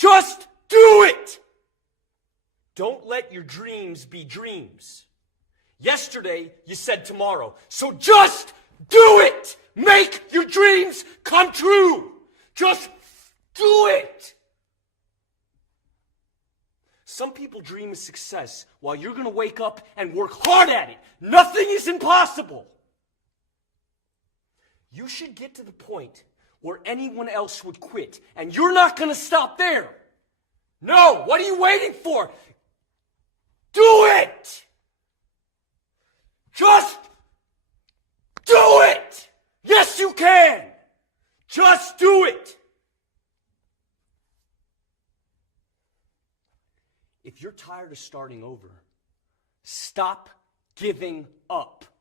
Just do it! Don't let your dreams be dreams. Yesterday, you said tomorrow. So just do it! Make your dreams come true! Just do it! Some people dream of success while you're going to wake up and work hard at it. Nothing is impossible. You should get to the point where anyone else would quit, and you're not going to stop there. No, what are you waiting for? Do it! Just do it! Yes, you can! Just do it! If you're tired of starting over, stop giving up.